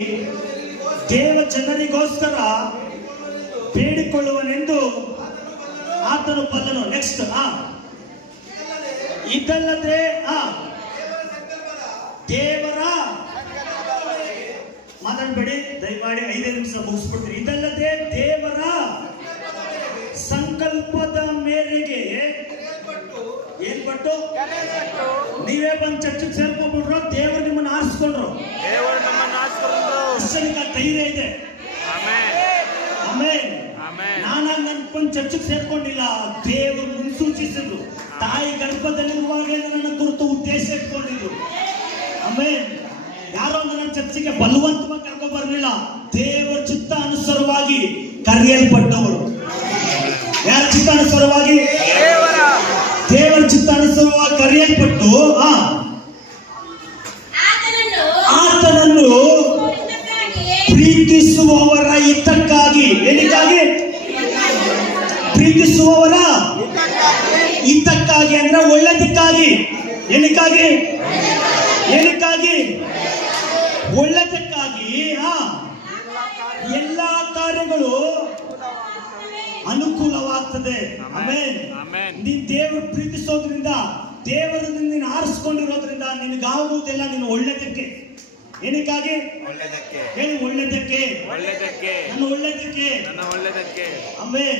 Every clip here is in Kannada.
ದೇವ ಜನರಿಗೋಸ್ಕರ ಬೇಡಿಕೊಳ್ಳುವನೆಂದು ಆತನು ಬಲ್ಲನು. ನೆಕ್ಸ್ಟ್ ಇದಲ್ಲದೆ ದೇವರ ಮಾತಾಡಬೇಡಿ ದಯಮಾಡಿ 5 ನಿಮಿಷ ಮುಗಿಸ್ಬಿಡ್ತೀರಿ. ಇದಲ್ಲದೆ ದೇವರ ಸಂಕಲ್ಪದ ಮೇರೆಗೆ ಏನ್ಪಟ್ಟು ನೀವೇ ಬಂದು ಚರ್ಚಿಗೆ ಸೇರ್ಕೊಂಡ್ಬಿಟ್ರು, ದೇವರು ನಿಮ್ಮನ್ನು ಆರಿಸ್ಕೊಂಡ್ರು. ಧೈರ್ಯ ಇದೆ. ನಾನಾಗ ನನ್ಕೊಂಡು ಚರ್ಚಿಗೆ ಸೇರ್ಕೊಂಡಿಲ್ಲ, ದೇವರು ಮುನ್ಸೂಚಿಸಿದ್ರು. ತಾಯಿ ಗರ್ಭದಲ್ಲಿರುವಾಗ ನನ್ನ ಕುರಿತು ಉದ್ದೇಶ ಇಟ್ಕೊಂಡಿದ್ರು. ಆಮೇಲೆ ಯಾರೋ ನನ್ನ ಚರ್ಚಿಗೆ ಬಲವಂತವಾಗಿ ಕರ್ಕೊಂಡು ಬರಲಿಲ್ಲ, ದೇವರ ಚಿತ್ತ ಅನುಸಾರವಾಗಿ ಕರೆಯಲ್ಪಟ್ಟವರು. ಯಾರ ಚಿತ್ತ ಅನುಸಾರವಾಗಿ? ದೇವರ ಚಿತ್ತ ಅನುಸಾರವಾಗಿ ಕರೆಯಲ್ಪಟ್ಟು ಆತನನ್ನು ಪ್ರೀತಿಸುವವರ ಹಿತಕ್ಕಾಗಿ, ಏನಕ್ಕಾಗಿ? ಪ್ರೀತಿಸುವವರ ಹಿತಕ್ಕಾಗಿ ಅಂದ್ರೆ ಒಳ್ಳೆದಕ್ಕಾಗಿ. ಏನಕ್ಕಾಗಿ? ಏನಕ್ಕಾಗಿ? ಒಳ್ಳೆದಕ್ಕಾಗಿ. ಎಲ್ಲಾ ಕಾರ್ಯಗಳು ಅನುಕೂಲವಾಗ್ತದೆ. ಆಮೇಲೆ ನೀನ್ ದೇವರು ಪ್ರೀತಿಸೋದ್ರಿಂದ, ದೇವರು ನಿನ್ನ ಆರಿಸ್ಕೊಂಡಿರೋದ್ರಿಂದ ನಿನಗಾಗುವುದೆಲ್ಲ ನಿನ್ನ ಒಳ್ಳೆದಕ್ಕೆ. ಏನಕ್ಕಾಗಿ? ಹೇಳಿ, ಒಳ್ಳೆದಕ್ಕೆ. ನನ್ನ ಒಳ್ಳೆದಕ್ಕೆ. ಆಮೇಲೆ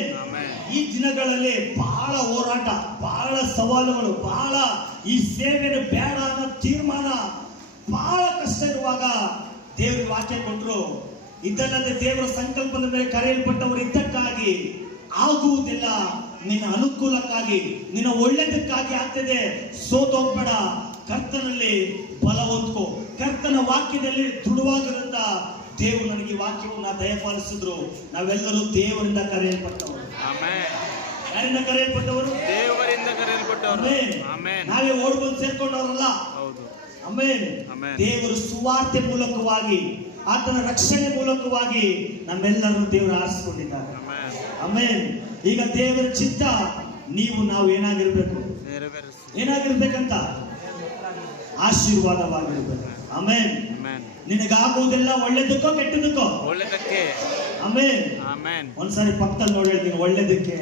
ಈ ದಿನಗಳಲ್ಲಿ ಬಹಳ ಹೋರಾಟ, ಬಹಳ ಸವಾಲುಗಳು, ಬಹಳ ಈ ಸೇವೆನ ಬೇಡ ಅನ್ನೋ ತೀರ್ಮಾನ ಬಹಳ ಕಷ್ಟ ಇರುವಾಗ ದೇವ್ರಿಗೆ ವಾಕ್ಯ ಕೊಟ್ಟರು. ಇದಲ್ಲದೆ ದೇವರ ಸಂಕಲ್ಪದ ಮೇಲೆ ಕರೆಯಲ್ಪಟ್ಟವರು ಇದ್ದಕ್ಕಾಗಿ ಆಗುವುದಿಲ್ಲ, ನಿನ್ನ ಅನುಕೂಲಕ್ಕಾಗಿ, ನಿನ್ನ ಒಳ್ಳೆದಕ್ಕಾಗಿ ಆಗ್ತದೆ. ಸೋತೋಗ್ಬೇಡ, ಕರ್ತನಲ್ಲಿ ಬಲ ಹೊಂದ್ಕೋ. ಕರ್ತನ ವಾಕ್ಯದಲ್ಲಿ ದೃಢವಾಗಿರುತ್ತ ದೇವರು ನನಗೆ ವಾಕ್ಯವನ್ನು ದಯಪಾಲಿಸಿದ್ರು. ನಾವೆಲ್ಲರೂ ದೇವರಿಂದ ಕರೆಯಲ್ಪಟ್ಟವರು. ಯಾರಿಂದ ಕರೆಯಲ್ಪಟ್ಟವರು? ದೇವರಿಂದ ಕರೆಯಲ್ಪಟ್ಟವರು. ನಾವೇ ಓಡ್ಬಂದು ಸೇರ್ಕೊಂಡವರಲ್ಲ. ಆಮೇಲೆ ದೇವರು ಸುವಾರ್ತೆ ಮೂಲಕವಾಗಿ, ಆತನ ರಕ್ಷಣೆ ಮೂಲಕವಾಗಿ ನಮ್ಮೆಲ್ಲರೂ ದೇವರು ಆರಿಸಿಕೊಂಡಿದ್ದಾರೆ. ಆಮೇಲೆ ಈಗ ದೇವರ ಚಿತ್ತ ನಾವು ಏನಾಗಿರ್ಬೇಕು? ಏನಾಗಿರ್ಬೇಕಂತ? ಆಶೀರ್ವಾದವಾಗಿರ್ಬೇಕು. ಆಮೇಲೆ ನಿನಗಾಗುವುದೆಲ್ಲ ಒಳ್ಳೆದಕ್ಕೋ ಕೆಟ್ಟದಕ್ಕೋ? ಒಳ್ಳೆದಕ್ಕೆ. ಆಮೇಲೆ ಒಂದ್ಸಾರಿ ಪಕ್ಕದಲ್ಲಿ ನೋಡಿ ಹೇಳ್ತೀನಿ, ಒಳ್ಳೆದಕ್ಕೆ.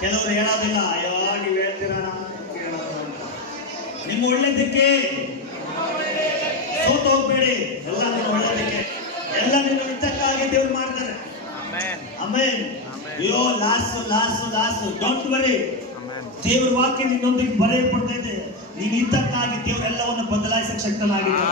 ಕೆಲವರು ಹೇಳೋದಿಲ್ಲ, ಅಯ್ಯೋ ನೀವು ಹೇಳ್ತೀರಣ, ನಿಮ್ಮ ಒಳ್ಳೆದಕ್ಕೆ. ಸೋತ ಹೋಗ್ಬೇಡಿ, ಎಲ್ಲ ನಿಮ್ಮ ಒಳ್ಳೆದಕ್ಕೆ, ಎಲ್ಲ ನಿಮ್ಮ ಹಿತಕ್ಕಾಗಿ ದೇವ್ರು ಮಾಡ್ತಾರೆ. ಆಮೇಲೆ ಅಯ್ಯೋ ಲಾಸ್ ಡೋಂಟ್ ವರಿ. ದೇವ್ರ ವಾಕ್ಯ ನಿನ್ನೊಂದಿಗೆ ಬರೆಯಲ್ಪಡ್ತಾ ಇದೆ. ನೀನು ಹಿತಕ್ಕಾಗಿ ದೇವರೆಲ್ಲವನ್ನು ಬದಲಾಯಿಸಕ್ಕೆ ಶಕ್ತನಾಗಿದೆ.